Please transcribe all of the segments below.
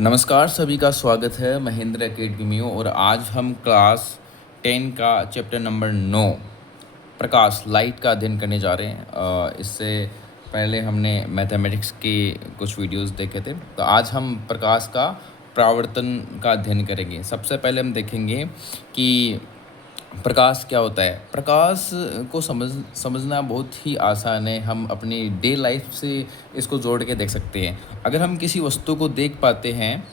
नमस्कार, सभी का स्वागत है महेंद्र एकेडमी में। और आज हम क्लास 10 का चैप्टर नंबर 9 प्रकाश लाइट का अध्ययन करने जा रहे हैं। इससे पहले हमने मैथमेटिक्स के कुछ वीडियोस देखे थे, तो आज हम प्रकाश का परावर्तन का अध्ययन करेंगे। सबसे पहले हम देखेंगे कि प्रकाश क्या होता है। प्रकाश को समझना बहुत ही आसान है। हम अपनी डे लाइफ से इसको जोड़ के देख सकते हैं। अगर हम किसी वस्तु को देख पाते हैं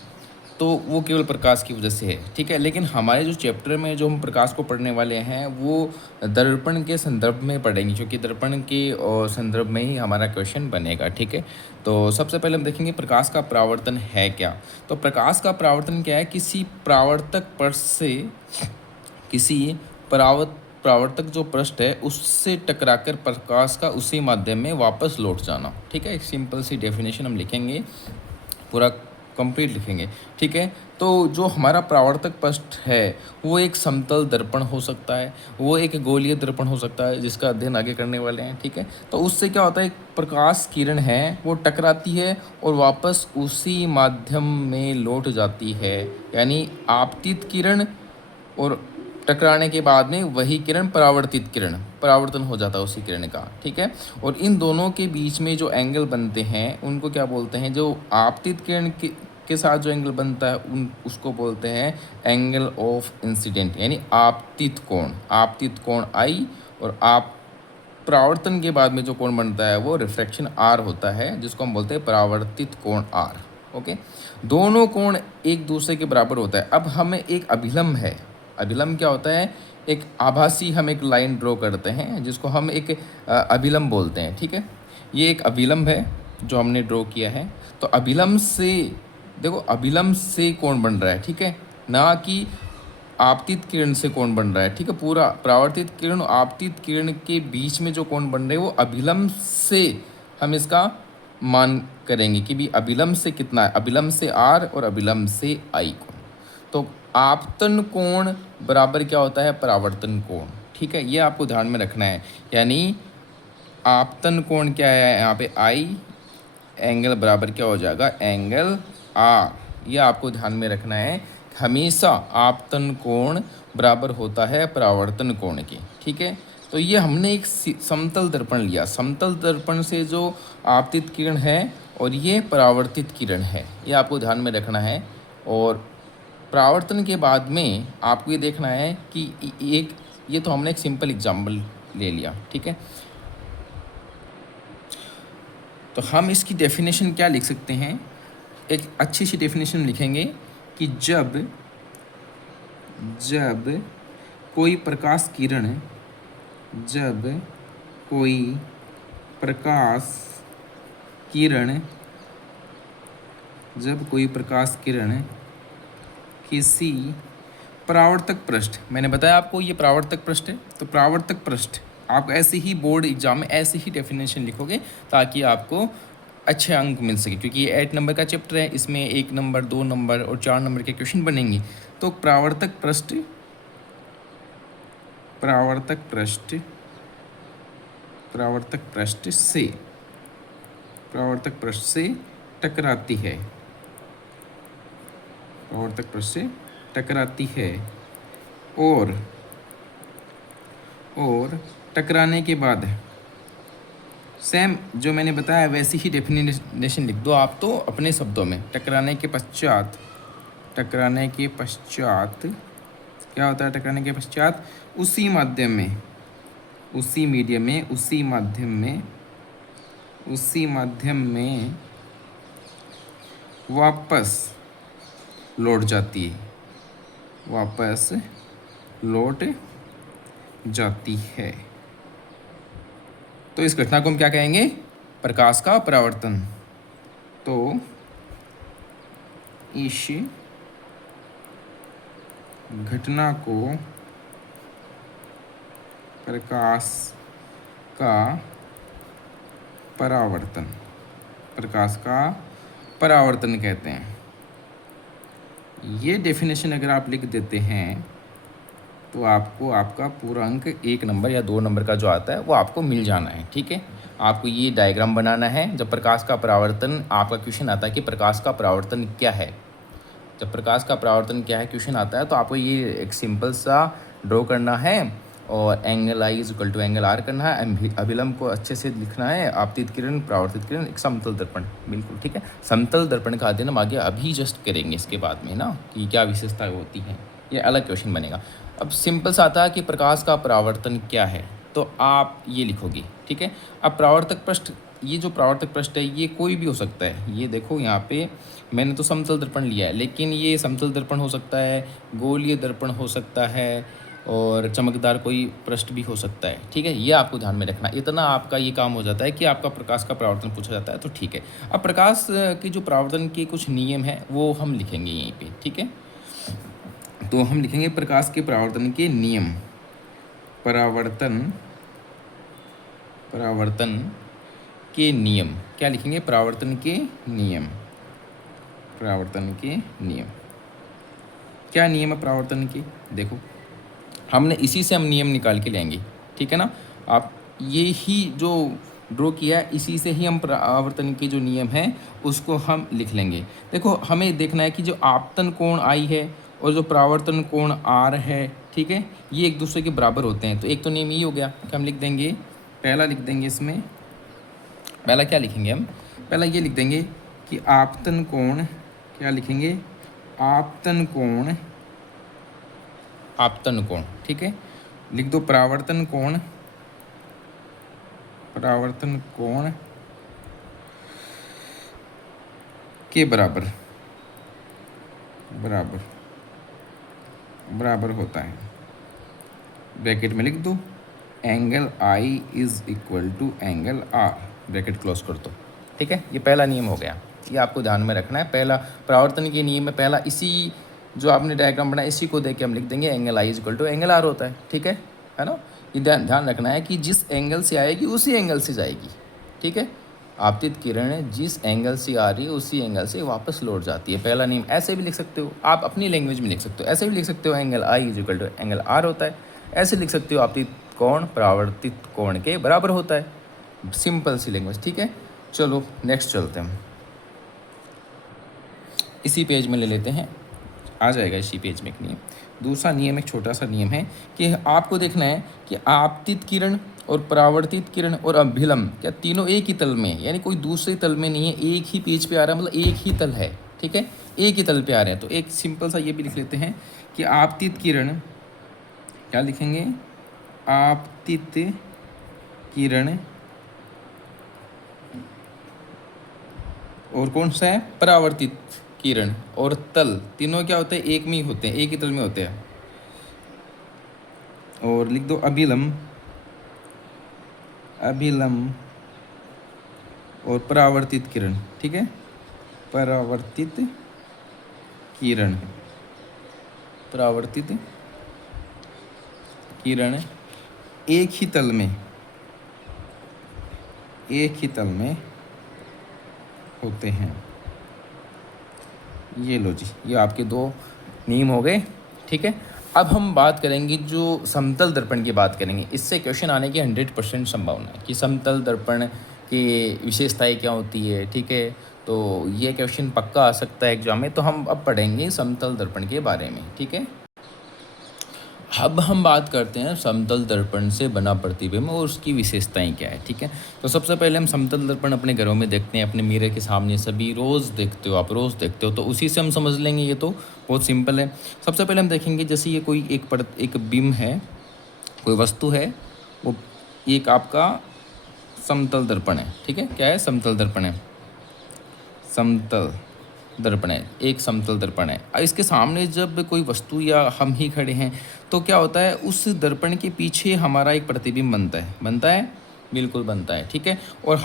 तो वो केवल प्रकाश की वजह से है, ठीक है। लेकिन हमारे जो चैप्टर में जो हम प्रकाश को पढ़ने वाले हैं वो दर्पण के संदर्भ में पढ़ेंगे, क्योंकि दर्पण के संदर्भ में ही हमारा क्वेश्चन बनेगा, ठीक है। तो सबसे पहले हम देखेंगे प्रकाश का परावर्तन है क्या। तो प्रकाश का परावर्तन क्या है? किसी परावर्तक पृष्ठ से किसी परावर्तक जो पृष्ठ है उससे टकराकर प्रकाश का उसी माध्यम में वापस लौट जाना, ठीक है। एक सिंपल सी डेफिनेशन हम लिखेंगे, पूरा कंप्लीट लिखेंगे, ठीक है। तो जो हमारा परावर्तक पृष्ठ है वो एक समतल दर्पण हो सकता है, वो एक गोलीय दर्पण हो सकता है, जिसका अध्ययन आगे करने वाले हैं, ठीक है। तो उससे क्या होता है, एक प्रकाश किरण है वो टकराती है और वापस उसी माध्यम में लौट जाती है। यानी आपतित किरण और टकराने के बाद में वही किरण परावर्तन हो जाता है उसी किरण का, ठीक है। और इन दोनों के बीच में जो एंगल बनते हैं उनको क्या बोलते हैं? जो आपतित किरण के साथ जो एंगल बनता है उसको बोलते हैं एंगल ऑफ इंसिडेंट, यानी आपतित कोण आई। और आप परावर्तन के बाद में जो कोण बनता है वो रिफ्रैक्शन आर होता है, जिसको हम बोलते हैं परावर्तित कोण आर। ओके, दोनों कोण एक दूसरे के बराबर होता है। अब हमें एक अभिलंब है। अभिलंब क्या होता है? एक आभासी हम एक लाइन ड्रॉ करते हैं जिसको हम एक अभिलंब बोलते हैं, ठीक है। ये एक अभिलंब है जो हमने ड्रॉ किया है। तो अभिलंब से देखो, अभिलंब से कोण बन रहा है, ठीक है, ना कि आपतित किरण से कोण बन रहा है, ठीक है। पूरा परावर्तित किरण और आपतित किरण के बीच में जो कोण बन रहे हैं वो अभिलंब से हम इसका मान करेंगे कि भी अभिलंब से कितना है। अभिलंब से आर और अभिलंब से आई कोण। तो आपतन कोण बराबर क्या होता है? परावर्तन कोण, ठीक है। ये आपको ध्यान में रखना है। यानी आपतन कोण क्या है यहाँ पे? आई एंगल बराबर क्या हो जाएगा? Angle R. ये आपको ध्यान में रखना है। हमेशा आपतन कोण बराबर होता है परावर्तन कोण के, ठीक है। तो ये हमने एक समतल दर्पण लिया। समतल दर्पण से जो आपतित किरण है और ये परावर्तित किरण है, ये आपको ध्यान में रखना है। और परावर्तन के बाद में आपको ये देखना है कि ये तो हमने एक सिंपल एग्जाम्पल ले लिया, ठीक है। तो हम इसकी डेफिनेशन क्या लिख सकते हैं? एक अच्छी सी डेफिनेशन लिखेंगे कि जब कोई प्रकाश किरण जब कोई प्रकाश किरण जब कोई प्रकाश किरण किसी परावर्तक पृष्ठ, मैंने बताया आपको ये परावर्तक पृष्ठ है, तो परावर्तक पृष्ठ आप ऐसे ही बोर्ड एग्जाम में ऐसे ही डेफिनेशन लिखोगे ताकि आपको अच्छे अंक मिल सके, क्योंकि ये 8 नंबर का चैप्टर है। इसमें 1 नंबर, 2 नंबर और 4 नंबर के क्वेश्चन बनेंगे। तो परावर्तक परावर्तक पृष्ठ से टकराती है, परावर्तक पृष्ठ से टकराती है और टकराने के बाद सेम जो मैंने बताया वैसी ही डेफिनेशन लिख दो आप तो अपने शब्दों में। टकराने के पश्चात क्या होता है? टकराने के पश्चात उसी माध्यम में, उसी मीडियम में, उसी माध्यम में वापस लौट जाती है। तो इस घटना को हम क्या कहेंगे? प्रकाश का परावर्तन। तो इस घटना को प्रकाश का परावर्तन कहते हैं। ये डेफिनेशन अगर आप लिख देते हैं तो आपको आपका पूरा अंक 1 नंबर या 2 नंबर का जो आता है वो आपको मिल जाना है, ठीक है। आपको ये डायग्राम बनाना है। जब प्रकाश का परावर्तन, आपका क्वेश्चन आता है कि प्रकाश का परावर्तन क्या है, जब प्रकाश का परावर्तन क्या है क्वेश्चन आता है तो आपको ये एक सिंपल सा ड्रॉ करना है और angle I is equal to angle R करना है, अभिलंब को अच्छे से लिखना है, आपतित किरण परावर्तित किरण, एक समतल दर्पण, बिल्कुल ठीक है। समतल दर्पण का अध्ययन हम आगे अभी जस्ट करेंगे इसके बाद में ना, कि क्या विशेषता होती है, ये अलग क्वेश्चन बनेगा। अब सिंपल सा आता है कि प्रकाश का परावर्तन क्या है, तो आप ये लिखोगे, ठीक है। अब परावर्तक पृष्ठ, ये जो परावर्तक पृष्ठ है ये कोई भी हो सकता है। ये देखो यहाँ पे मैंने तो समतल दर्पण लिया है, लेकिन ये समतल दर्पण हो सकता है, गोलीय दर्पण हो सकता है, और चमकदार कोई पृष्ठ भी हो सकता है, ठीक है। ये आपको ध्यान में रखना, इतना आपका ये काम हो जाता है कि आपका प्रकाश का परावर्तन पूछा जाता है तो ठीक है। अब प्रकाश की जो परावर्तन के कुछ नियम हैं वो हम लिखेंगे यहीं पे, ठीक है। तो हम लिखेंगे प्रकाश के परावर्तन के नियम, परावर्तन के नियम, क्या लिखेंगे, परावर्तन के नियम, परावर्तन के नियम। क्या नियम है परावर्तन के, देखो हमने इसी से हम नियम निकाल के लेंगे, ठीक है ना। आप ये ही जो ड्रॉ किया है इसी से ही हम परावर्तन के जो नियम हैं उसको हम लिख लेंगे। देखो हमें देखना है कि जो आपतन कोण आई है और जो परावर्तन कोण आर है, ठीक है, ये एक दूसरे के बराबर होते हैं। तो एक तो नियम ये हो गया कि हम लिख देंगे, पहला लिख देंगे इसमें, पहला क्या लिखेंगे हम, पहला ये लिख देंगे कि आपतन कोण, क्या लिखेंगे, आपतन कोण, आपतन कोण, ठीक है। लिख दो परावर्तन कोण, परावर्तन कोण के बराबर, बराबर, बराबर होता है, ब्रैकेट में लिख दो angle I is equal to angle R, bracket close कर दो, ठीक है। ये पहला नियम हो गया, ये आपको ध्यान में रखना है। पहला परावर्तन के नियम में पहला इसी जो आपने डायग्राम बनाया इसी को देख के हम लिख देंगे angle I is equal to angle R होता है, ठीक है ना। ये ध्यान रखना है कि जिस एंगल से आएगी उसी एंगल से जाएगी, ठीक है। आपतित किरण जिस एंगल से आ रही है उसी एंगल से वापस लौट जाती है, पहला नियम। ऐसे भी लिख सकते हो आप, अपनी लैंग्वेज में लिख सकते हो, ऐसे भी लिख सकते हो angle I is equal to angle R होता है, ऐसे लिख सकते हो आपतित कोण परावर्तित कोण के बराबर होता है, सिंपल सी लैंग्वेज, ठीक है। चलो नेक्स्ट चलते हैं, इसी पेज में ले लेते हैं, आ जाएगा इसी पेज में एक नियम। दूसरा नियम एक छोटा सा नियम है कि आपको देखना है कि आपतित किरण और परावर्तित किरण और अभिलंब क्या तीनों एक ही तल में, यानी कोई दूसरे तल में नहीं है, एक ही पेज पे आ रहा है, मतलब एक ही तल है, ठीक है, एक ही तल पे आ रहे हैं। तो एक सिंपल सा ये भी लिख लेते हैं कि आपतित किरण, क्या लिखेंगे, आपतित किरण और कौन सा है, परावर्तित किरण और तल, तीनों क्या होते हैं, एक में ही होते हैं, एक ही तल में होते हैं। और लिख दो अभिलंब, अभिलंब और परावर्तित किरण, ठीक है, परावर्तित किरण, परावर्तित किरण एक ही तल में, एक ही तल में होते हैं। ये लो जी, ये आपके दो नियम हो गए, ठीक है। अब हम बात करेंगे जो समतल दर्पण की बात करेंगे, इससे क्वेश्चन आने की 100% संभावना है कि समतल दर्पण की विशेषताएं क्या होती है, ठीक है। तो ये क्वेश्चन पक्का आ सकता है एग्जाम में, तो हम अब पढ़ेंगे समतल दर्पण के बारे में, ठीक है। अब हम बात करते हैं समतल दर्पण से बना प्रतिबिंब और उसकी विशेषताएं क्या है, ठीक है। तो सबसे पहले हम समतल दर्पण अपने घरों में देखते हैं, अपने मिरर के सामने सभी रोज़ देखते हो, आप रोज़ देखते हो, तो उसी से हम समझ लेंगे, ये तो बहुत सिंपल है। सबसे पहले हम देखेंगे जैसे ये कोई एक बिंब है, कोई वस्तु है, वो एक आपका समतल दर्पण है, ठीक है। क्या है, समतल दर्पण है, समतल दर्पण है, एक समतल दर्पण है। अब इसके सामने जब कोई वस्तु या हम ही खड़े हैं तो क्या होता है, उस दर्पण के पीछे हमारा एक प्रतिबिंब बनता है, बनता है, बिल्कुल बनता है, ठीक है। और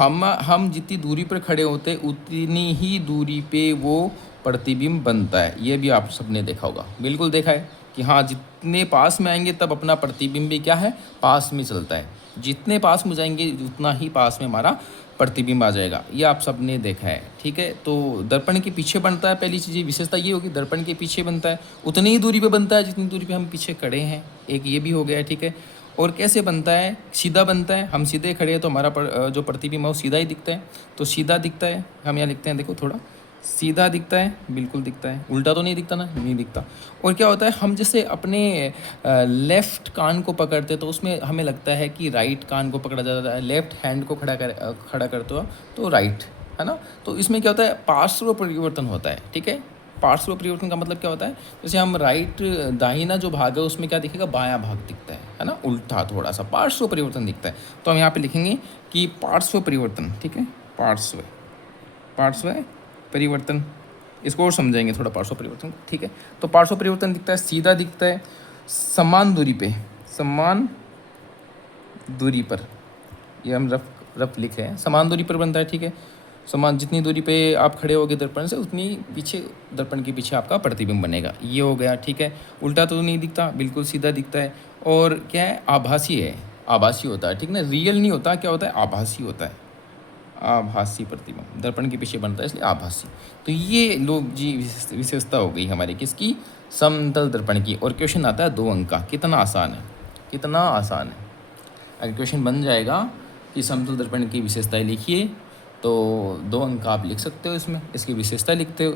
हम जितनी दूरी पर खड़े होते हैं उतनी ही दूरी पे वो प्रतिबिंब बनता है। ये भी आप सबने देखा होगा, बिल्कुल देखा है कि हाँ, जितने पास में आएंगे तब अपना प्रतिबिंब भी क्या है, पास में चलता है, जितने पास में जाएंगे उतना ही पास में हमारा प्रतिबिंब आ जाएगा। ये आप सबने देखा है, ठीक है। तो दर्पण के पीछे बनता है, पहली चीज़ विशेषता ये होगी, दर्पण के पीछे बनता है, उतनी ही दूरी पे बनता है जितनी दूरी पे हम पीछे खड़े हैं, एक ये भी हो गया, ठीक है। और कैसे बनता है, सीधा बनता है, हम सीधे खड़े हैं तो हमारा जो प्रतिबिंब है वो सीधा ही दिखता है, तो सीधा दिखता है। हम यहाँ लिखते हैं, देखो थोड़ा, सीधा दिखता है, बिल्कुल दिखता है। उल्टा तो नहीं दिखता ना, नहीं दिखता। और क्या होता है, हम जैसे अपने लेफ़्ट कान को पकड़ते तो उसमें हमें लगता है कि राइट कान को पकड़ा जाता है, लेफ़्ट हैंड को खड़ा करते हो तो राइट, है ना। तो इसमें क्या होता है, पार्श्व परिवर्तन होता है, ठीक है। पार्श्व परिवर्तन का मतलब क्या होता है, जैसे हम राइट, दाहिना जो भाग है उसमें क्या दिखेगा, बायां भाग दिखता है ना, उल्टा थोड़ा सा पार्श्व परिवर्तन दिखता है। तो हम यहाँ पे लिखेंगे कि पार्श्व परिवर्तन, ठीक है। पार्श्व पार्श्व परिवर्तन, इसको और समझाएंगे थोड़ा पार्श्व परिवर्तन, ठीक है। तो पार्श्व परिवर्तन दिखता है, सीधा दिखता है, समान दूरी पे, समान दूरी पर, ये हम रफ रफ लिखे हैं, समान दूरी पर बनता है, ठीक है। समान, जितनी दूरी पे आप खड़े होगे दर्पण से उतनी पीछे, दर्पण के पीछे आपका प्रतिबिंब बनेगा, ये हो गया, ठीक है। उल्टा तो नहीं दिखता, बिल्कुल सीधा दिखता है। और क्या है, आभासी है, आभासी होता है, ठीक ना, रियल नहीं होता, क्या होता है, आभासी होता है। आभासी प्रतिबिंब दर्पण के पीछे बनता है, इसलिए आभासी। तो ये लोग जी विशेषता हो गई हमारी किसकी, समतल दर्पण की। और क्वेश्चन आता है 2 अंक का, कितना आसान है, कितना आसान है। अगर क्वेश्चन बन जाएगा कि समतल दर्पण की विशेषताएं लिखिए, तो 2 अंक आप लिख सकते हो इसमें, इसकी विशेषता लिख सकते हो।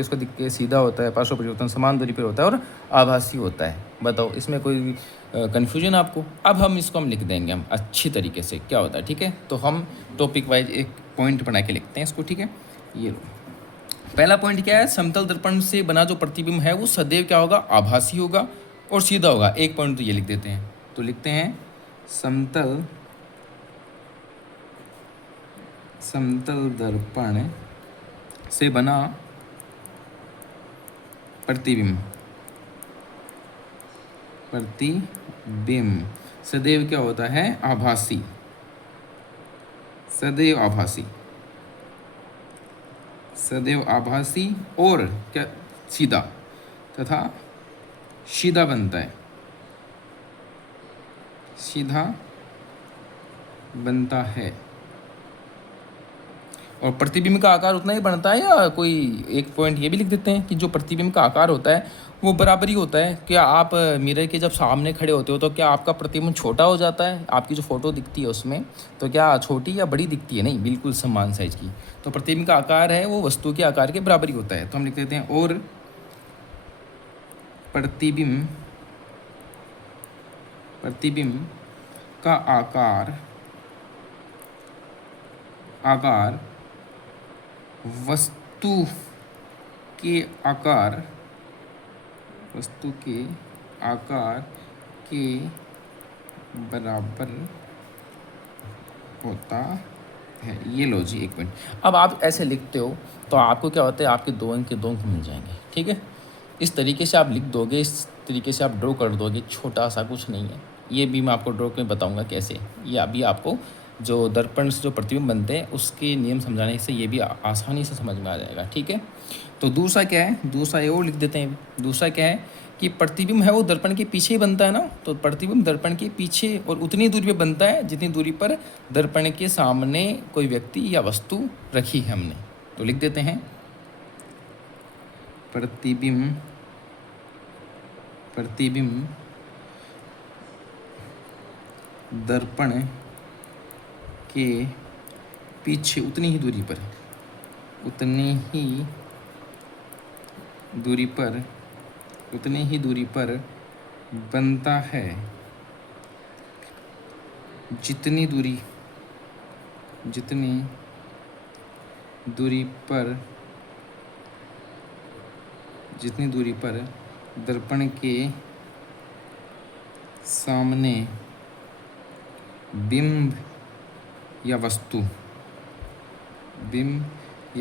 इसको दिख के सीधा होता है, पार्श्व परिवर्तन समान दूरी पर होता है और आभासी होता है। बताओ इसमें कोई कन्फ्यूजन आपको। अब हम इसको लिख देंगे हम अच्छी तरीके से क्या होता है, ठीक है। तो हम टॉपिक वाइज एक पॉइंट बना के लिखते हैं इसको, ठीक है। ये लो, पहला पॉइंट क्या है, समतल दर्पण से बना जो प्रतिबिंब है वो सदैव क्या होगा, आभासी होगा और सीधा होगा। एक पॉइंट तो ये लिख देते हैं, तो लिखते हैं समतल दर्पण से बना प्रतिबिंब सदैव क्या होता है, आभासी, सदैव आभासी, सदैव आभासी और क्या, सीधा, तथा सीधा बनता है, सीधा बनता है। और प्रतिबिंब का आकार उतना ही बनता है, या कोई एक पॉइंट ये भी लिख देते हैं कि जो प्रतिबिंब का आकार होता है वो बराबरी होता है। क्या आप मिरर के जब सामने खड़े होते हो तो क्या आपका प्रतिबिंब छोटा हो जाता है, आपकी जो फोटो दिखती है उसमें, तो क्या छोटी या बड़ी दिखती है, नहीं, बिल्कुल समान साइज की। तो प्रतिबिंब का आकार है वो वस्तु के आकार के बराबरी होता है। तो हम लिख देते हैं, और प्रतिबिंब का आकार वस्तु के आकार के बराबर होता है। ये लो जी, एक मिनट। अब आप ऐसे लिखते हो तो आपको क्या होता है, आपके 2 अंक के 2 अंक मिल जाएंगे, ठीक है। इस तरीके से आप लिख दोगे, इस तरीके से आप ड्रॉ कर दोगे, छोटा सा कुछ नहीं है। ये भी मैं आपको ड्रॉ में बताऊंगा कैसे। ये अभी आपको जो दर्पण से जो प्रतिबिंब बनते हैं उसके नियम समझाने से ये भी आसानी से समझ में आ जाएगा, ठीक है। तो दूसरा क्या है, दूसरा ये और लिख देते हैं। दूसरा क्या है कि प्रतिबिंब है वो दर्पण के पीछे ही बनता है ना, तो प्रतिबिंब दर्पण के पीछे और उतनी दूरी पे बनता है जितनी दूरी पर दर्पण के सामने कोई व्यक्ति या वस्तु रखी है हमने। तो लिख देते हैं, प्रतिबिंब दर्पण के पीछे उतनी ही दूरी पर बनता है जितनी दूरी पर दर्पण के सामने बिंब या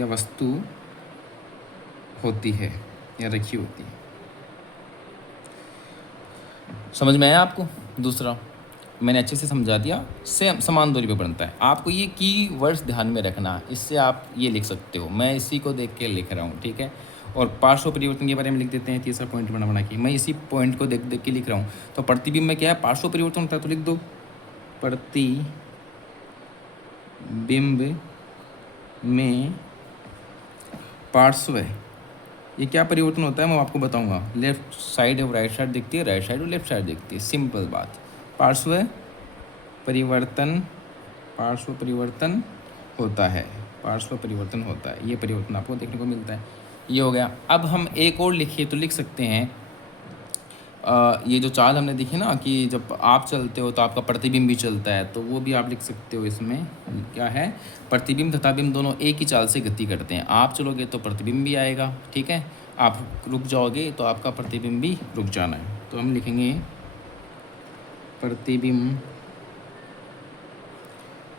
वस्तु होती है या रखी होती है। समझ में आया आपको। दूसरा मैंने अच्छे से समझा दिया, सेम समान दूरी पे बनता है। आपको ये की वर्ड्स ध्यान में रखना, इससे आप ये लिख सकते हो। मैं इसी को देख के लिख रहा हूँ, ठीक है। और पार्श्व परिवर्तन के बारे में लिख देते हैं, तीसरा पॉइंट बना के। मैं इसी पॉइंट को देख के लिख रहा हूँ। तो प्रतिबिंब में क्या है, पार्श्व परिवर्तन होता है, तो लिख दो प्रतिबिंब में पार्श्व, ये क्या परिवर्तन होता है मैं आपको बताऊंगा। लेफ्ट साइड और राइट साइड दिखती है, राइट साइड और लेफ्ट साइड दिखती है, सिंपल बात। पार्श्व परिवर्तन होता है। पार्श्व परिवर्तन होता है, ये परिवर्तन आपको देखने को मिलता है। ये हो गया। अब हम एक और लिखिए तो लिख सकते हैं ये जो चाल हमने देखी ना कि जब आप चलते हो तो आपका प्रतिबिंब भी चलता है, तो वो भी आप लिख सकते हो। इसमें क्या है, प्रतिबिंब तथा बिंब दोनों एक ही चाल से गति करते हैं। आप चलोगे तो प्रतिबिंब भी आएगा, ठीक है, आप रुक जाओगे तो आपका प्रतिबिंब भी रुक जाना है। तो हम लिखेंगे प्रतिबिंब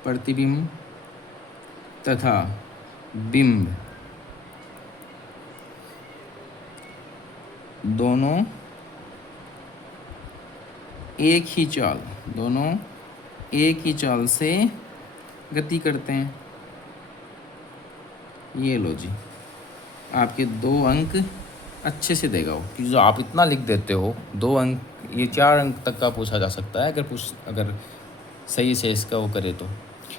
प्रतिबिंब तथा बिंब दोनों एक ही चाल, दोनों एक ही चाल से गति करते हैं। ये लो जी, आपके 2 अंक अच्छे से देगा वो, कि जो आप इतना लिख देते हो 2 अंक, ये 4 अंक तक का पूछा जा सकता है अगर सही से इसका वो करे तो।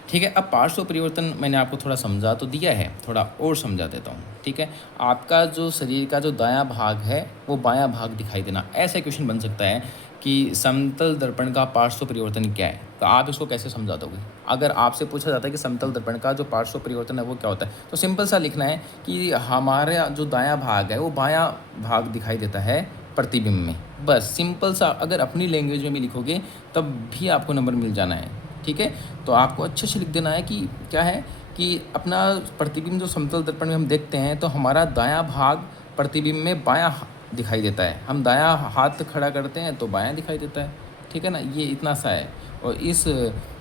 ठीक है, अब पार्श्व परिवर्तन मैंने आपको थोड़ा समझा तो दिया है, थोड़ा और समझा देता हूँ। ठीक है, आपका जो शरीर का जो दायां भाग है वो बायां भाग दिखाई देना, ऐसा क्वेश्चन बन सकता है कि समतल दर्पण का पार्श्व परिवर्तन क्या है, तो आप इसको कैसे समझा दोगे? अगर आपसे पूछा जाता है कि समतल दर्पण का जो पार्श्व परिवर्तन है वो क्या होता है, तो सिंपल सा लिखना है कि हमारा जो दायां भाग है वो बायां भाग दिखाई देता है प्रतिबिंब में। बस सिंपल सा, अगर अपनी लैंग्वेज में भी लिखोगे तब भी आपको नंबर मिल जाना है। ठीक है, तो आपको अच्छे से लिख देना है कि क्या है कि अपना प्रतिबिंब जो समतल दर्पण में हम देखते हैं तो हमारा दायां भाग प्रतिबिंब में बायां दिखाई देता है। हम दायां हाथ खड़ा करते हैं तो बायां दिखाई देता है। ठीक है ना, ये इतना सा है। और इस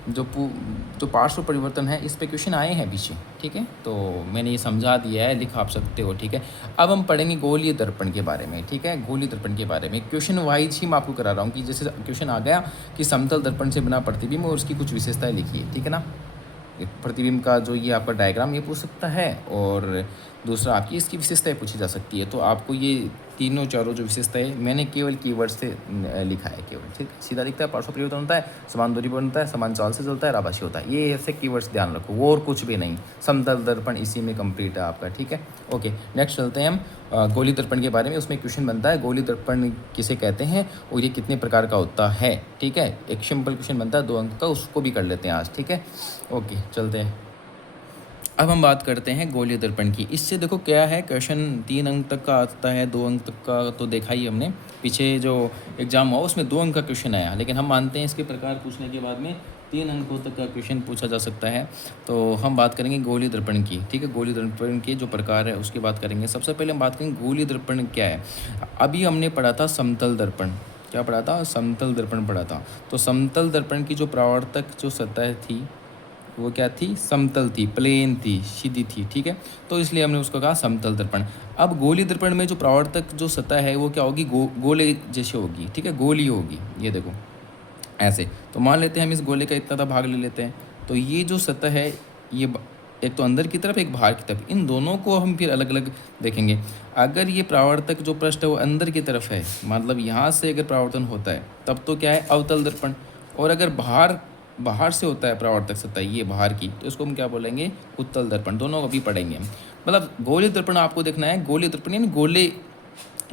जो पार्श्व परिवर्तन है इस पे क्वेश्चन आए हैं पीछे। ठीक है, तो मैंने ये समझा दिया है, लिख आप सकते हो। ठीक है, अब हम पढ़ेंगे गोलीय दर्पण के बारे में। ठीक है, गोलीय दर्पण के बारे में क्वेश्चन वाइज ही मैं आपको करा रहा हूँ कि जैसे क्वेश्चन आ गया कि समतल दर्पण से बना प्रतिबिंब और उसकी कुछ विशेषताएं लिखिए। ठीक है ना, प्रतिबिंब का जो ये आपका डायग्राम ये पूछ सकता है, और दूसरा आपकी इसकी विशेषताएं पूछी जा सकती है। तो आपको ये तीनों चारों जो विशेषताएं मैंने केवल कीवर्ड से लिखा है केवल। ठीक, सीधा दिखता है, पार्श्व परिवर्तन होता है, समान दूरी पर बनता है, समान चाल से चलता है, आभासी होता है। ये ऐसे कीवर्ड्स ध्यान रखो, वो और कुछ भी नहीं। समतल दर्पण इसी में कंप्लीट है आपका। ठीक है, ओके, नेक्स्ट चलते हैं हम गोलीय दर्पण के बारे में। उसमें क्वेश्चन बनता है गोलीय दर्पण किसे कहते हैं और ये कितने प्रकार का होता है। ठीक है, एक सिंपल क्वेश्चन बनता है 2 अंक का, उसको भी कर लेते हैं आज। ठीक है, ओके, चलते हैं। अब हम बात करते हैं गोलीय दर्पण की। इससे देखो क्या है, क्वेश्चन 3 अंक तक का आता है, 2 अंक तक का तो देखा ही हमने। पीछे जो एग्जाम हुआ उसमें 2 अंक का क्वेश्चन आया, लेकिन हम मानते हैं इसके प्रकार पूछने के बाद में 3 अंकों तक का क्वेश्चन पूछा जा सकता है। तो हम बात करेंगे गोलीय दर्पण की। ठीक है, गोलीय दर्पण के जो प्रकार है उसकी बात करेंगे। सबसे पहले हम बात करेंगे गोलीय दर्पण क्या है। अभी हमने पढ़ा था समतल दर्पण, क्या पढ़ा था, समतल दर्पण पढ़ा था। तो समतल दर्पण की जो परावर्तक जो सतह थी वो क्या थी, समतल थी, प्लेन थी, सीधी थी। ठीक है, तो इसलिए हमने उसको कहा समतल दर्पण। अब गोलीय दर्पण में जो परावर्तक जो सतह है वो क्या होगी, गोले जैसे होगी। ठीक है, गोली होगी, ये देखो ऐसे। तो मान लेते हैं हम इस गोले का इतना भाग ले लेते हैं, तो ये जो सतह है ये एक तो अंदर की तरफ एक बाहर की तरफ, इन दोनों को हम फिर अलग अलग देखेंगे। अगर ये परावर्तक जो पृष्ठ है वो अंदर की तरफ है, मतलब यहाँ से अगर परावर्तन होता है तब तो क्या है, अवतल दर्पण। और अगर बाहर से होता है परावर्तक सतह ये बाहर की, तो इसको हम क्या बोलेंगे, उत्तल दर्पण। दोनों अभी पढ़ेंगे हम। मतलब गोलीय दर्पण आपको देखना है, गोलीय दर्पण यानी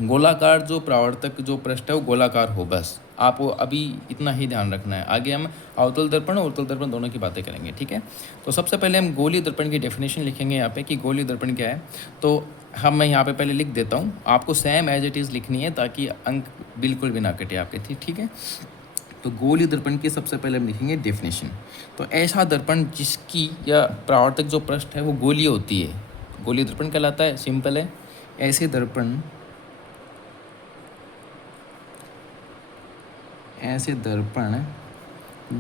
गोलाकार जो परावर्तक जो पृष्ठ है वो गोलाकार हो, बस आपको अभी इतना ही ध्यान रखना है। आगे हम अवतल दर्पण और उत्तल दर्पण दोनों की बातें करेंगे। ठीक है, तो सबसे पहले हम गोलीय दर्पण की डेफिनेशन लिखेंगे यहाँ पे कि गोलीय दर्पण क्या है। तो मैं यहाँ पे पहले लिख देता हूँ, आपको सेम एज इट इज़ लिखनी है ताकि अंक बिल्कुल भी ना कटे आपके। ठीक है, तो गोलीय दर्पण की सबसे पहले हम लिखेंगे डेफिनेशन। तो ऐसा दर्पण जिसकी या परावर्तक जो पृष्ठ है वो गोलीय होती है, गोलीय दर्पण कहलाता है। सिंपल है, ऐसे दर्पण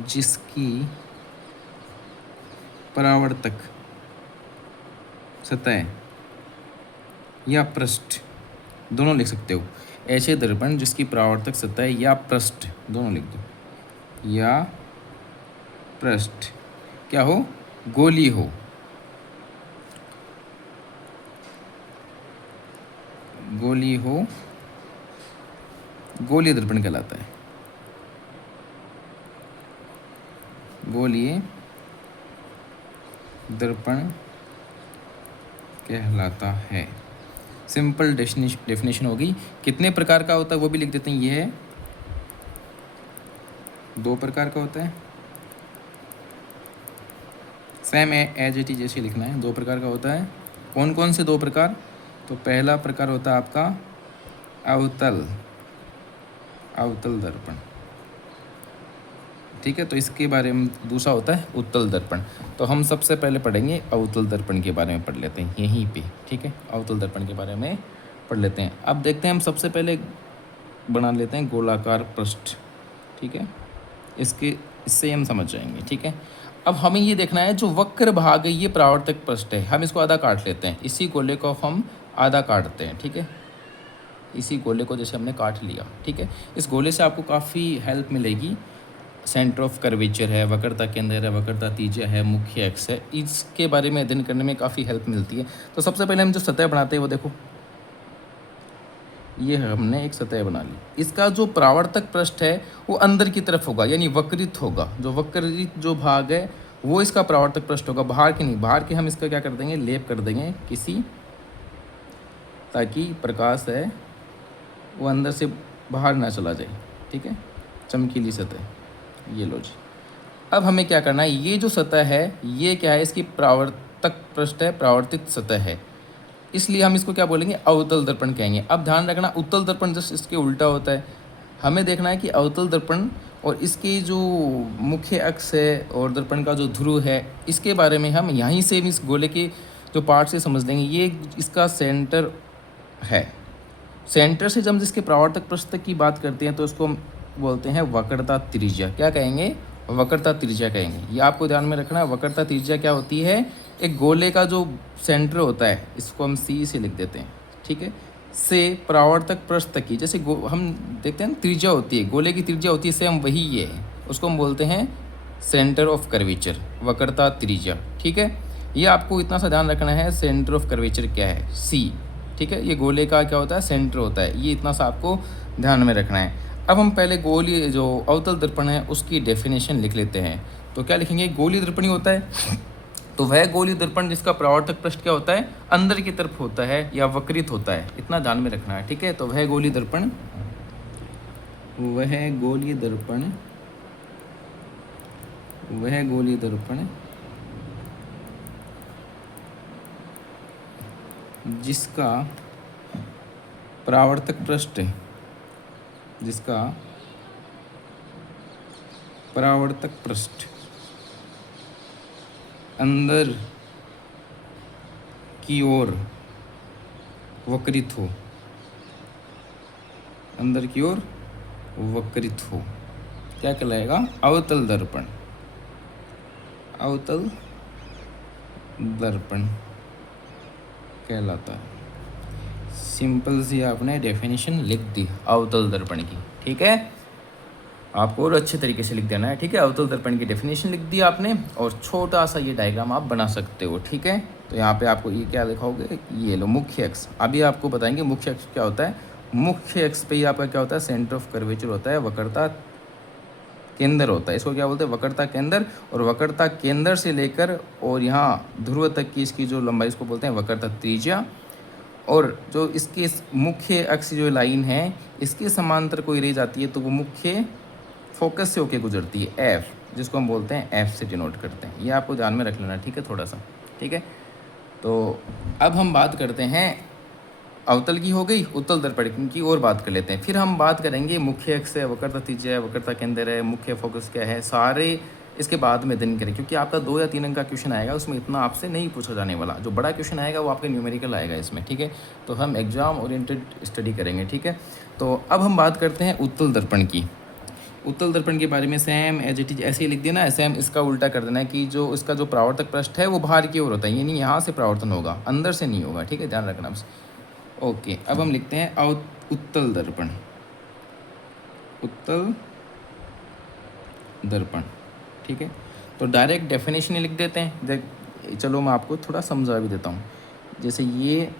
जिसकी परावर्तक सतह या पृष्ठ, दोनों लिख सकते हो। ऐसे दर्पण जिसकी परावर्तक सतह या पृष्ठ, दोनों लिख दो, या पृष्ठ क्या हो, गोलीय हो, गोलीय दर्पण कहलाता है, गोलीय दर्पण कहलाता है। सिंपल डेफिनेशन होगी। कितने प्रकार का होता है वो भी लिख देते हैं, ये है 2 प्रकार का होता है, सेम एज इट इज जैसे लिखना है। दो प्रकार का होता है। कौन कौन से दो प्रकार? तो पहला प्रकार होता है आपका अवतल अवतल दर्पण, ठीक है। तो इसके बारे में दूसरा होता है उत्तल दर्पण। तो हम सबसे पहले पढ़ेंगे अवतल दर्पण के बारे में, पढ़ लेते हैं यहीं पे, ठीक है। अवतल दर्पण के बारे में पढ़ लेते हैं। अब देखते हैं, हम सबसे पहले बना लेते हैं गोलाकार पृष्ठ, ठीक है। इससे हम समझ जाएंगे, ठीक है। अब हमें ये देखना है जो वक्र भाग है ये परावर्तक पृष्ठ है, हम इसको आधा काट लेते हैं। इसी गोले को हम आधा काटते हैं, ठीक है। इसी गोले को जैसे हमने काट लिया, ठीक है। इस गोले से आपको काफ़ी हेल्प मिलेगी। सेंटर ऑफ कर्वेचर है, वक्रता केंद्र है, वक्रता त्रिज्या है, मुख्य अक्ष है, इसके बारे में अध्ययन करने में काफ़ी हेल्प मिलती है। तो सबसे पहले हम जो सतह बनाते हैं वो देखो, ये हमने एक सतह बना ली। इसका जो परावर्तक पृष्ठ है वो अंदर की तरफ होगा, यानी वक्रित होगा। जो वक्रित जो भाग है वो इसका परावर्तक पृष्ठ होगा, बाहर के नहीं। बाहर के हम इसका क्या कर देंगे, लेप कर देंगे किसी, ताकि प्रकाश है वो अंदर से बाहर ना चला जाए, ठीक है। चमकीली सतह, ये लो जी। अब हमें क्या करना है, ये जो सतह है ये क्या है, इसकी परावर्तक पृष्ठ है, परावर्तित सतह है, इसलिए हम इसको क्या बोलेंगे, अवतल दर्पण कहेंगे। अब ध्यान रखना, उत्तल दर्पण जस्ट इसके उल्टा होता है। हमें देखना है कि अवतल दर्पण और इसकी जो मुख्य अक्ष है और दर्पण का जो ध्रुव है, इसके बारे में हम यहीं से इस गोले के जो पार्ट से समझ लेंगे। ये इसका सेंटर है। सेंटर से जब इसके परावर्तक पृष्ठ तक की बात करते हैं तो उसको हम बोलते हैं वक्रता त्रिज्या। क्या कहेंगे, वक्रता त्रिज्या कहेंगे। ये आपको ध्यान में रखना है। वक्रता त्रिज्या क्या होती है, एक गोले का जो सेंटर होता है, इसको हम सी से लिख देते हैं, ठीक है, से परावर्तक पृष्ठ तक की, जैसे हम देखते हैं त्रिज्या होती है, गोले की त्रिज्या होती है, सेम वही ये है, उसको हम बोलते हैं सेंटर ऑफ कर्वेचर, वक्रता त्रिज्या, ठीक है। ये आपको इतना सा ध्यान रखना है, सेंटर ऑफ कर्वेचर क्या है, सी, ठीक है। ये गोले का क्या होता है, सेंटर होता है, ये इतना सा आपको ध्यान में रखना है। अब हम पहले गोली जो अवतल दर्पण है उसकी डेफिनेशन लिख लेते हैं। तो क्या लिखेंगे, गोली दर्पण ही होता है तो वह गोली दर्पण जिसका परावर्तक पृष्ठ क्या होता है, अंदर की तरफ होता है या वक्रित होता है, इतना ध्यान में रखना है, ठीक है। तो वह गोली दर्पण जिसका परावर्तक पृष्ठ अंदर की ओर वक्रित हो, क्या कहलाएगा, अवतल दर्पण कहलाता है। सिंपल सी आपने डेफिनेशन लिख दी अवतल दर्पण की, ठीक है। आपको और अच्छे तरीके से लिख देना है, ठीक है। अवतल दर्पण की डेफिनेशन लिख दी आपने, और छोटा सा ये डायग्राम आप बना सकते हो, ठीक है। तो यहाँ पे आपको ये क्या लिखाओगे, ये लो मुख्य अक्ष। अभी आपको बताएंगे मुख्य अक्ष क्या होता है। मुख्य अक्ष पे ही आपका क्या होता है, सेंटर ऑफ कर्वेचर होता है, वक्रता केंद्र होता है, इसको क्या बोलते हैं, वक्रता केंद्र। और वक्रता केंद्र से लेकर और यहाँ ध्रुव तक की इसकी जो लंबाई, इसको बोलते हैं वक्रता त्रिज्या। और जो इसके मुख्य अक्ष जो लाइन है, इसके समांतर कोई रह जाती है तो वो मुख्य फोकस से होके गुजरती है, एफ, जिसको हम बोलते हैं एफ से डिनोट करते हैं। ये आपको ध्यान में रख लेना, ठीक है, थोड़ा सा, ठीक है। तो अब हम बात करते हैं, अवतल की हो गई, उत्तल दर्पण की और बात कर लेते हैं। फिर हम बात करेंगे मुख्य अक्ष है, वक्रता त्रिज्या है, वक्रता केंद्र है, मुख्य फोकस क्या है, सारे इसके बाद में अध्ययन करें, क्योंकि आपका 2 या 3 अंक का क्वेश्चन आएगा, उसमें इतना आपसे नहीं पूछा जाने वाला। जो बड़ा क्वेश्चन आएगा वो आपके न्यूमेरिकल आएगा इसमें, ठीक है। तो हम एग्जाम ओरिएंटेड स्टडी करेंगे, ठीक है। तो अब हम बात करते हैं उत्तल दर्पण की। उत्तल दर्पण के बारे में सेम एज इट इज ऐसे ही लिख देना है, सेम इसका उल्टा कर देना है कि जो इसका जो परावर्तक पृष्ठ है वो बाहर की ओर होता है, यानी यहाँ से परावर्तन होगा, अंदर से नहीं होगा, ठीक है, ध्यान रखना बस। ओके, अब हम लिखते हैं उत्तल दर्पण, ठीक है। तो डायरेक्ट डेफिनेशन ही लिख देते हैं। चलो मैं आपको थोड़ा समझा भी देता हूँ। जैसे ये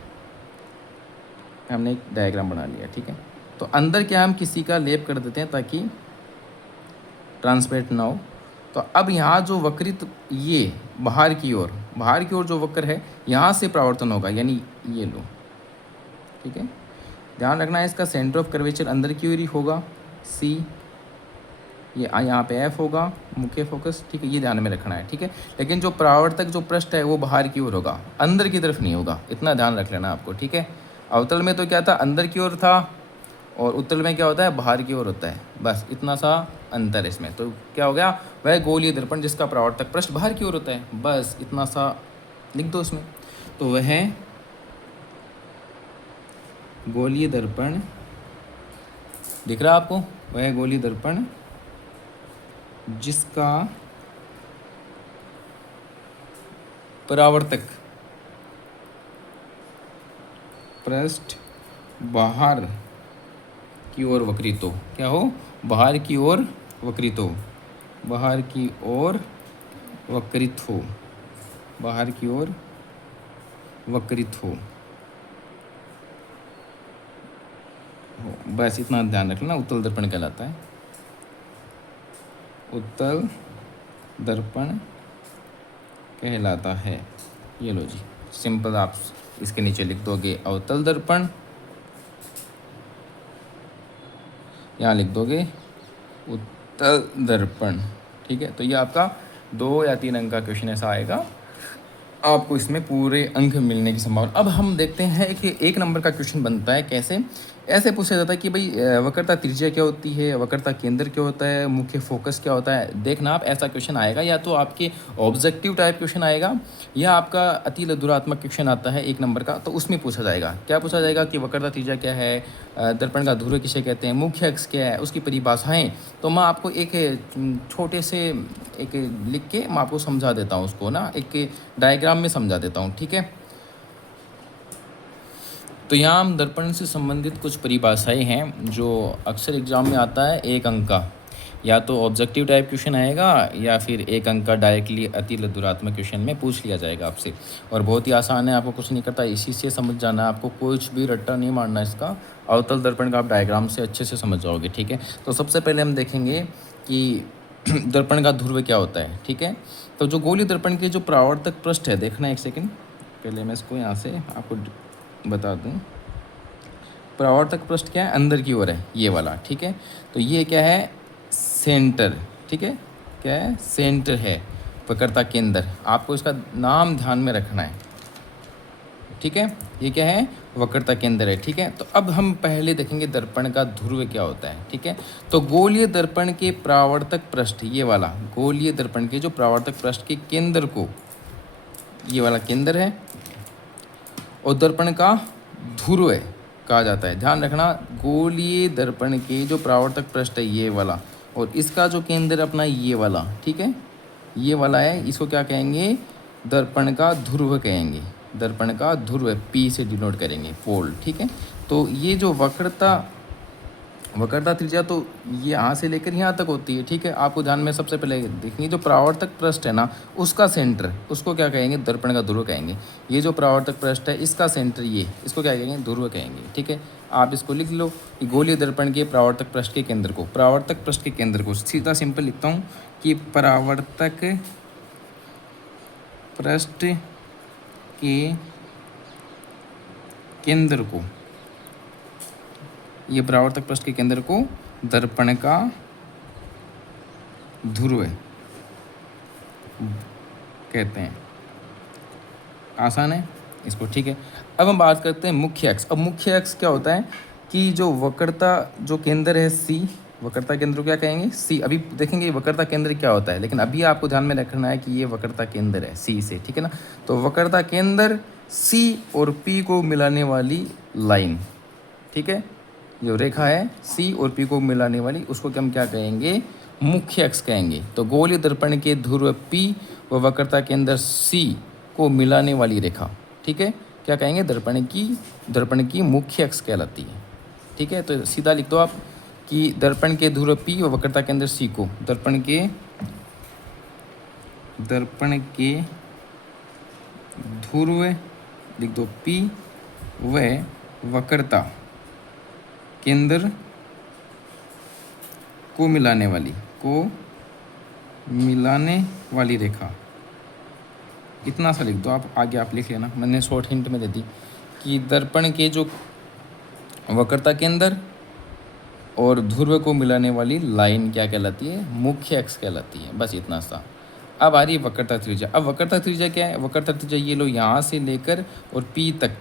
हमने एक डायग्राम बना लिया, ठीक है। तो अंदर क्या हम किसी का लेप कर देते हैं ताकि ट्रांसपेरेंट ना हो। तो अब यहाँ जो वक्रित, ये बाहर की ओर जो वक्र है, यहाँ से परावर्तन होगा, यानी ये लो, ठीक है। ध्यान रखना है, इसका सेंटर ऑफ कर्वेचर अंदर की ओर ही होगा, सी, ये यहाँ पे एफ होगा मुख्य फोकस, ठीक है, ये ध्यान में रखना है, ठीक है। लेकिन जो परावर्तक जो पृष्ठ है वो बाहर की ओर होगा, अंदर की तरफ नहीं होगा, इतना ध्यान रख लेना आपको, ठीक है। अवतल में तो क्या था, अंदर की ओर था, और उत्तल में क्या होता है, बाहर की ओर होता है, बस इतना सा अंतर है इसमें। तो क्या हो गया, वह गोलीय दर्पण जिसका परावर्तक पृष्ठ बाहर की ओर होता है, बस इतना सा लिख दो इसमें। तो वह गोलीय दर्पण दिख रहा है आपको, वह गोलीय दर्पण जिसका परावर्तक पृष्ठ बाहर की ओर वक्रित हो, क्या हो, बाहर की ओर वक्रित हो, बाहर की ओर वक्रित हो, बाहर की ओर वक्रित हो, बस इतना ध्यान रखना, उत्तल दर्पण कहलाता है, उत्तल दर्पण कहलाता है। ये लो जी, सिंपल आप इसके नीचे लिख दोगे अवतल दर्पण, यहाँ लिख दोगे उत्तल दर्पण, ठीक है। तो ये आपका 2 या 3 अंक का क्वेश्चन ऐसा आएगा, आपको इसमें पूरे अंक मिलने की संभावना। अब हम देखते हैं कि 1 नंबर का क्वेश्चन बनता है कैसे, ऐसे पूछा जाता है कि भाई वक्रता त्रिज्या क्या होती है, वक्रता केंद्र क्या होता है, मुख्य फोकस क्या होता है। देखना आप, ऐसा क्वेश्चन आएगा, या तो आपके ऑब्जेक्टिव टाइप क्वेश्चन आएगा, या आपका अति लघुरात्मक क्वेश्चन आता है 1 नंबर का, तो उसमें पूछा जाएगा, क्या पूछा जाएगा कि वक्रता त्रिज्या क्या है, दर्पण का ध्रुव किसे कहते हैं, मुख्य अक्ष क्या है, उसकी परिभाषाएं। तो मैं आपको एक छोटे से एक लिख के मैं आपको समझा देता हूँ उसको ना, एक डायग्राम में समझा देता हूँ, ठीक है। तो यहाँ हम दर्पण से संबंधित कुछ परिभाषाएं हैं जो अक्सर एग्जाम में आता है 1 अंक का, या तो ऑब्जेक्टिव टाइप क्वेश्चन आएगा, या फिर 1 अंक का डायरेक्टली अति लघुरात्मक क्वेश्चन में पूछ लिया जाएगा आपसे। और बहुत ही आसान है, आपको कुछ नहीं करता, इसी से समझ जाना है, आपको कुछ भी रट्टा नहीं मारना इसका। अवतल दर्पण का आप डायग्राम से अच्छे से समझ जाओगे, ठीक है। तो सबसे पहले हम देखेंगे कि दर्पण का ध्रुव क्या होता है, ठीक है। तो जो गोलीय दर्पण के जो परावर्तक पृष्ठ है, देखना 1 सेकेंड, पहले मैं इसको यहाँ से आपको बता दूं। परावर्तक पृष्ठ क्या है, अंदर की ओर है, ये वाला, ठीक है। तो ये क्या है, सेंटर, ठीक है, क्या है, सेंटर है, वक्रता केंद्र, आपको इसका नाम ध्यान में रखना है, ठीक है। ये क्या है, वक्रता केंद्र है, ठीक है। तो अब हम पहले देखेंगे दर्पण का ध्रुव क्या होता है, ठीक है। तो गोलीय दर्पण के परावर्तक पृष्ठ, ये वाला गोलीय दर्पण के जो परावर्तक पृष्ठ के केंद्र को, ये वाला केंद्र है, और दर्पण का ध्रुव कहा जाता है। ध्यान रखना, गोलीय दर्पण के जो परावर्तक पृष्ठ है ये वाला, और इसका जो केंद्र अपना ये वाला, ठीक है, ये वाला है, इसको क्या कहेंगे, दर्पण का ध्रुव कहेंगे, दर्पण का ध्रुव, पी से डिनोट करेंगे, पोल, ठीक है। तो ये जो वक्रता त्रिज्या तो ये यहाँ से लेकर यहाँ तक होती है, ठीक है। आपको ध्यान में सबसे पहले देखनी, जो परावर्तक पृष्ठ है ना, उसका सेंटर, उसको क्या कहेंगे, दर्पण का ध्रुव कहेंगे। ये जो परावर्तक पृष्ठ है इसका सेंटर, ये इसको क्या कहेंगे, ध्रुव कहेंगे, ठीक है। आप इसको लिख लो कि गोलीय दर्पण के परावर्तक पृष्ठ के केंद्र को, परावर्तक पृष्ठ के केंद्र को सीधा सिंपल लिखता हूँ कि परावर्तक पृष्ठ के केंद्र को, ये परावर्तक पृष्ठ के केंद्र को दर्पण का ध्रुव कहते हैं। आसान है इसको, ठीक है। अब हम बात करते हैं मुख्य अक्ष। अब मुख्य अक्ष क्या होता है कि जो वक्रता जो केंद्र है सी, वक्रता केंद्र को क्या कहेंगे, सी। अभी देखेंगे वक्रता केंद्र क्या होता है, लेकिन अभी आपको ध्यान में रखना है कि ये वक्रता केंद्र है सी से, ठीक है ना। तो वक्रता केंद्र सी और पी को मिलाने वाली लाइन, ठीक है, जो रेखा है सी और पी को मिलाने वाली, उसको हम क्या कहेंगे, मुख्य अक्ष कहेंगे। तो गोलीय दर्पण के ध्रुव पी व वक्रता केंद्र सी को मिलाने वाली रेखा, ठीक है, क्या कहेंगे, दर्पण की मुख्य अक्ष कहलाती है, ठीक है। तो सीधा लिख दो आप कि दर्पण के ध्रुव पी व वक्रता केंद्र सी को, दर्पण के ध्रुव लिख दो पी व वक्रता केंद्र को मिलाने वाली रेखा, इतना सा लिख दो आप। आगे आप लिख लेना, मैंने शॉर्ट हिंट में दे दी कि दर्पण के जो वक्रता केंद्र और ध्रुव को मिलाने वाली लाइन क्या कहलाती है? मुख्य अक्ष कहलाती है। बस इतना सा। अब आ रही है वक्रता त्रिज्या। अब वक्रता त्रिज्या क्या है? वक्रता त्रिज्या ये लो यहाँ से लेकर और पी तक,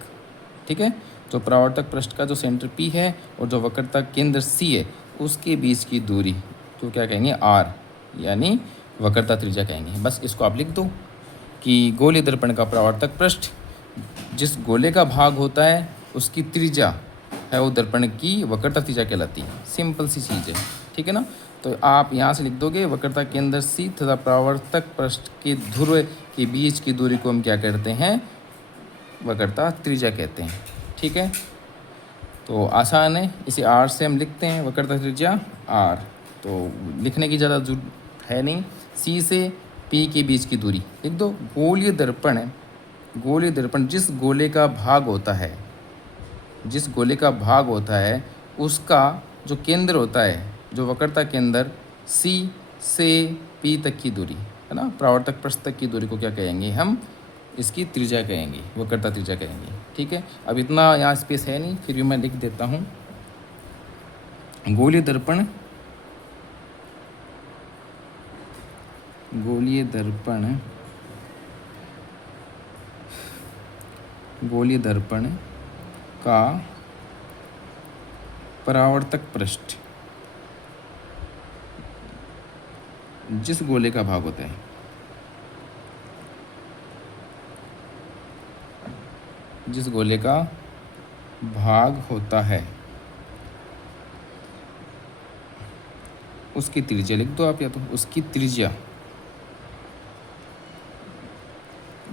ठीक है, जो परावर्तक पृष्ठ का जो सेंटर पी है और जो वक्रता केंद्र सी है उसके बीच की दूरी तो क्या कहेंगे? आर, यानी वक्रता त्रिज्या कहेंगे। बस इसको आप लिख दो कि गोलीय दर्पण का परावर्तक पृष्ठ जिस गोले का भाग होता है उसकी त्रिज्या है वो दर्पण की वक्रता त्रिज्या कहलाती है। सिंपल सी चीज़ है, ठीक है ना। तो आप यहाँ से लिख दोगे वक्रता केंद्र सी तथा परावर्तक पृष्ठ के ध्रुव के बीच की दूरी को हम क्या कहते हैं? वक्रता त्रिज्या कहते हैं, ठीक है। तो आसान है, इसे आर से हम लिखते हैं वक्रता त्रिज्या आर। तो लिखने की ज़्यादा जरूरत है नहीं। सी से पी के बीच की दूरी लिख दो। गोलीय दर्पण जिस गोले का भाग होता है, जिस गोले का भाग होता है उसका जो केंद्र होता है, जो वक्रता केंद्र सी से पी तक की दूरी है ना, परावर्तक पृष्ठ तक की दूरी को क्या कहेंगे? हम इसकी त्रिज्या कहेंगे, वक्रता त्रिज्या कहेंगे, ठीक है। अब इतना यहाँ स्पेस है नहीं, फिर भी मैं लिख देता हूँ। गोलीय दर्पण का परावर्तक पृष्ठ जिस गोले का भाग होता है, जिस गोले का भाग होता है उसकी त्रिज्या लिख दो आप, या तो उसकी त्रिज्या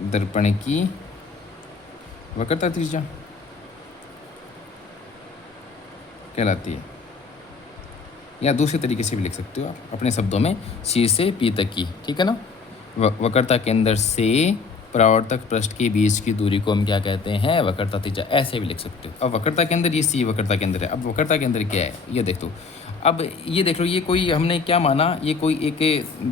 दर्पण की वक्रता त्रिज्या कहलाती है। या दूसरे तरीके से भी लिख सकते हो आप अपने शब्दों में, सी से पी तक की, ठीक है ना। वक्रता केंद्र से परावर्तक पृष्ठ के बीच की दूरी को हम क्या कहते हैं? वक्रता त्रिज्या। ऐसे भी लिख सकते हो। अब वक्रता केंद्र ये सी वक्रता केंद्र है। अब वक्रता केंद्र क्या है ये देख दो। अब ये देख लो, ये कोई हमने क्या माना, ये कोई एक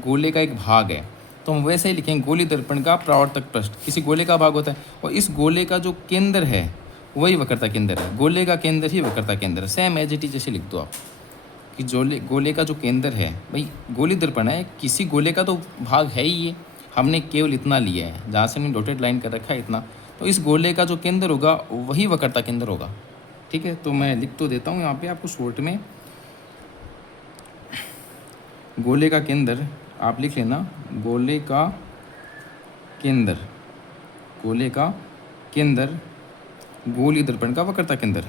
गोले का एक भाग है, तो हम वैसे ही लिखेंगे गोलीय दर्पण का परावर्तक पृष्ठ किसी गोले का भाग होता है और इस गोले का जो केंद्र है वही वक्रता केंद्र है। गोले का केंद्र ही वक्रता केंद्र है। सेम एज इट इज जैसे लिख दो आप कि गोले का जो केंद्र है, भाई गोलीय दर्पण है, किसी गोले का तो भाग है ही ये, हमने केवल इतना लिया है जहाँ से हमने डॉटेड लाइन कर रखा है इतना, तो इस गोले का जो केंद्र होगा वही वक्रता केंद्र होगा, ठीक है। तो मैं लिख तो देता हूँ यहाँ पे आपको शॉर्ट में, गोले का केंद्र आप लिख लेना, गोले का केंद्र गोलीय दर्पण का वक्रता केंद्र,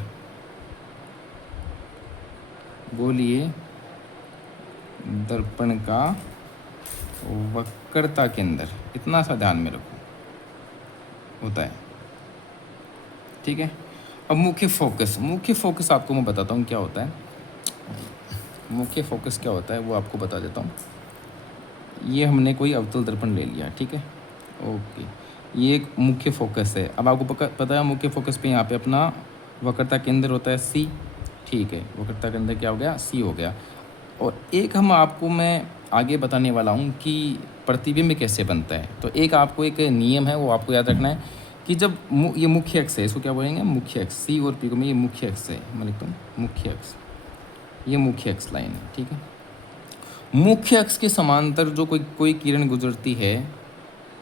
गोलीय दर्पण का वक्रता केंद्र, इतना सा ध्यान में रखो होता है, ठीक है। अब मुख्य फोकस आपको मैं बताता हूँ क्या होता है। मुख्य फोकस क्या होता है वो आपको बता देता हूँ। ये हमने कोई अवतल दर्पण ले लिया, ठीक है, ओके, ये एक मुख्य फोकस है। अब आपको पता है मुख्य फोकस पे यहाँ पे अपना वक्रता केंद्र होता है सी, ठीक है, वक्रता केंद्र क्या हो गया? सी हो गया। और एक हम आपको मैं आगे बताने वाला हूँ कि प्रतिबिंब कैसे बनता है। तो एक आपको एक नियम है वो आपको याद रखना है कि जब ये मुख्य अक्ष है, इसको क्या बोलेंगे? मुख्य अक्ष। सी और पी को मैं ये मुख्य अक्ष है, मैं लिखता हूँ मुख्य अक्ष, ये मुख्य अक्ष लाइन है, ठीक है। मुख्य अक्ष के समांतर जो कोई किरण गुजरती है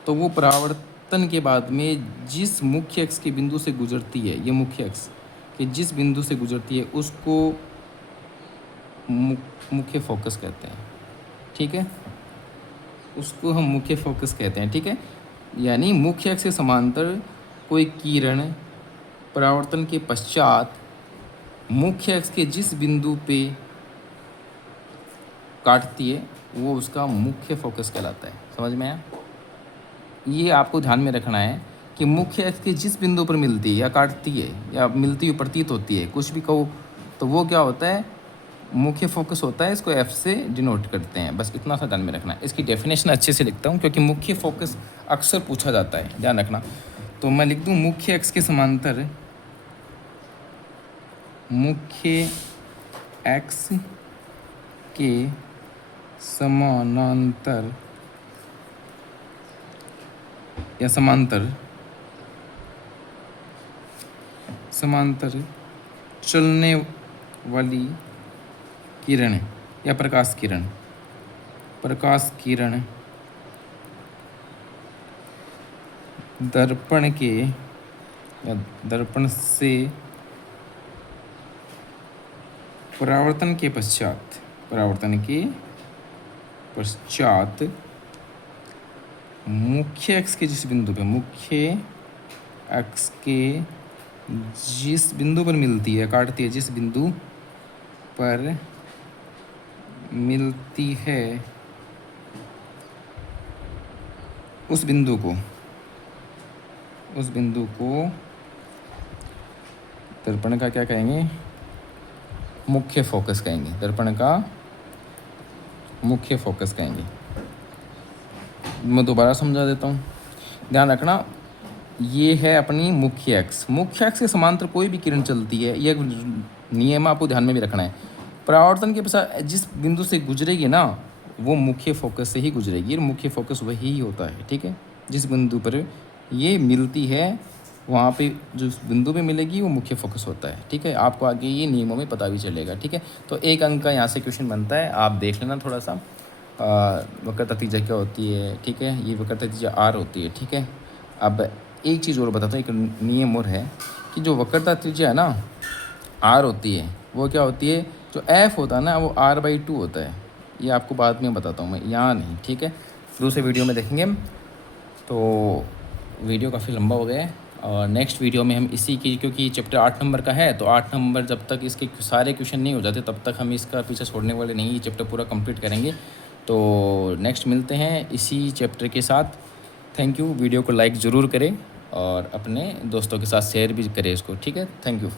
तो वो परावर्तन के बाद में जिस मुख्य अक्ष के बिंदु से गुजरती है, ये मुख्य अक्ष कि जिस बिंदु से गुजरती है उसको मुख्य फोकस कहते हैं, ठीक है, उसको हम मुख्य फोकस कहते हैं, ठीक है। यानी मुख्य अक्ष के समांतर कोई किरण परावर्तन के पश्चात मुख्य अक्ष के जिस बिंदु पे काटती है वो उसका मुख्य फोकस कहलाता है। समझ में आया? ये आपको ध्यान में रखना है कि मुख्य अक्ष के जिस बिंदु पर मिलती है या काटती है या मिलती हुई प्रतीत होती है, कुछ भी कहो, तो वो क्या होता है? मुख्य फोकस होता है। इसको एफ से डिनोट करते हैं। बस इतना सा ध्यान में रखना है। इसकी डेफिनेशन अच्छे से लिखता हूँ क्योंकि मुख्य फोकस अक्सर पूछा जाता है, ध्यान रखना। तो मैं लिख दूँ मुख्य अक्ष के समांतर, मुख्य अक्ष के समानांतर या समांतर चलने वाली किरण या प्रकाश किरण, प्रकाश किरण दर्पण के या दर्पण से परावर्तन के पश्चात मुख्य अक्ष के जिस बिंदु पर मिलती है, काटती है, जिस बिंदु पर मिलती है उस बिंदु को दर्पण का क्या कहेंगे, मुख्य फोकस कहेंगे, दर्पण का मुख्य फोकस कहेंगे। मैं दोबारा समझा देता हूँ, ध्यान रखना। ये है अपनी मुख्य अक्ष के समांतर कोई भी किरण चलती है, यह नियम आपको ध्यान में भी रखना है। परावर्तन के पश्चात जिस बिंदु से गुजरेगी ना, वो मुख्य फोकस से ही गुजरेगी, और मुख्य फोकस वही होता है, ठीक है। जिस बिंदु पर ये मिलती है वहाँ पे जो बिंदु पे मिलेगी वो मुख्य फोकस होता है, ठीक है। आपको आगे ये नियमों में पता भी चलेगा, ठीक है। तो 1 अंक का यहाँ से क्वेश्चन बनता है, आप देख लेना थोड़ा सा। वक्रता त्रिज्या क्या होती है, ठीक है, ये वक्रता त्रिज्या r होती है, ठीक है। अब एक चीज़ और बताता हूँ, एक नियम और है कि जो वक्रता त्रिज्या है ना r होती है, वो क्या होती है, जो f होता है ना वो r/2 होता है। ये आपको बाद में बताता हूँ मैं, यहाँ नहीं, ठीक है, दूसरे वीडियो में देखेंगे हम। तो वीडियो काफ़ी लंबा हो गया है, और नेक्स्ट वीडियो में हम इसी की, क्योंकि चैप्टर 8 नंबर का है, तो 8 नंबर जब तक इसके सारे क्वेश्चन नहीं हो जाते तब तक हम इसका पीछे छोड़ने वाले नहीं, ये चैप्टर पूरा कंप्लीट करेंगे। तो नेक्स्ट मिलते हैं इसी चैप्टर के साथ। Thank you. वीडियो को लाइक ज़रूर करें और अपने दोस्तों के साथ शेयर भी करें इसको, ठीक है। Thank you.